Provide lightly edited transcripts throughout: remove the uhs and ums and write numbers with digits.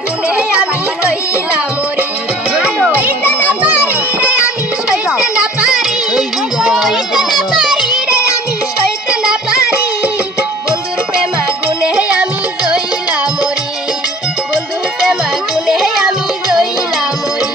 মাগুনে আমি লইলা মরি কইতে না পারি রে আমি সইতে না পারি কইতে না পারি রে আমি সইতে না পারি বন্ধুর প্রেম আগুনে আমি জইলা মরি বন্ধুর প্রেম আগুনে আমি জইলা মরি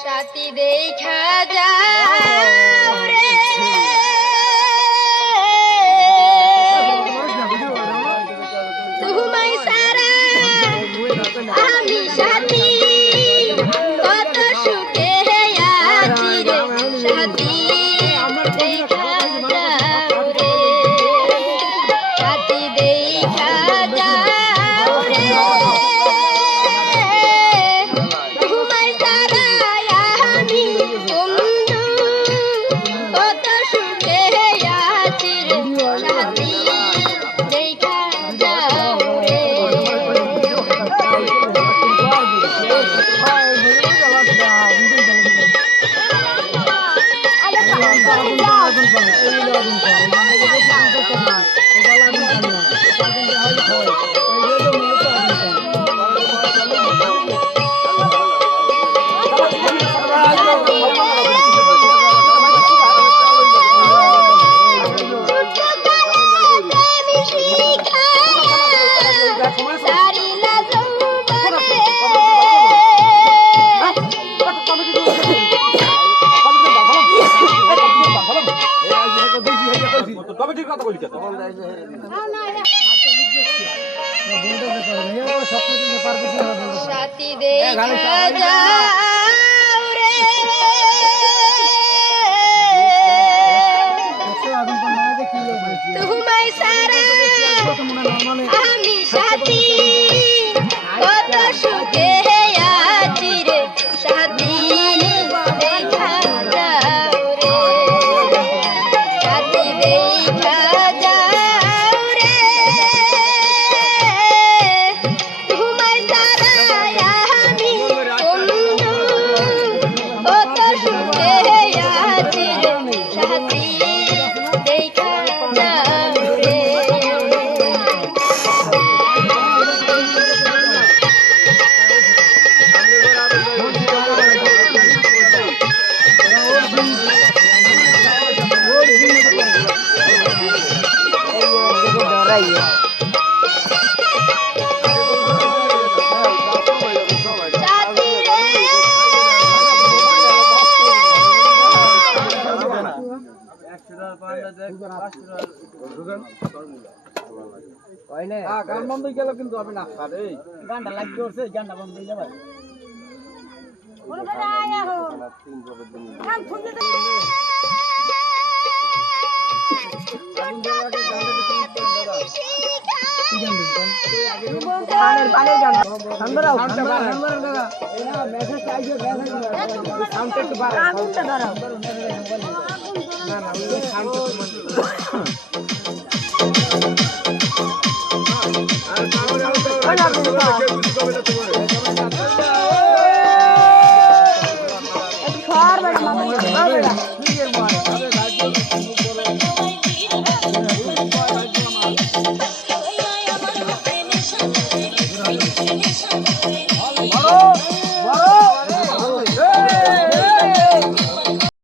সাথী দেখা যাও রে তোমায় সারা আমি সাথী কত সুখে আছি রে সাথী দেখা যাও রে সাথী দেখা যাও রে তোমায় সারা আমি বন্ধু কত সুখে আছি রে সাথী দেখা যাও রে সাথী দেখা যাও রে তোমায় সারা আমি সাথী কত সুখে আছি রে সাথী দেখা যাও রে সাথী দেখা যাও রে তোমায় সারা আমি বন্ধু কত সুখে আছি রে সাথী দেখা যাও রে গান বন্ধ হয়ে গেল কিন্তু হবে না গানটা লাগতে হচ্ছে গানটা বন্ধ হয়ে যাবে পানের গান সান্দরাও মেসেজ চাইছো সাউন্ড একটু বাড়াও সাউন্ডটা দাঁড়াও না না সাউন্ড কেউ কিছু কবে না তোমার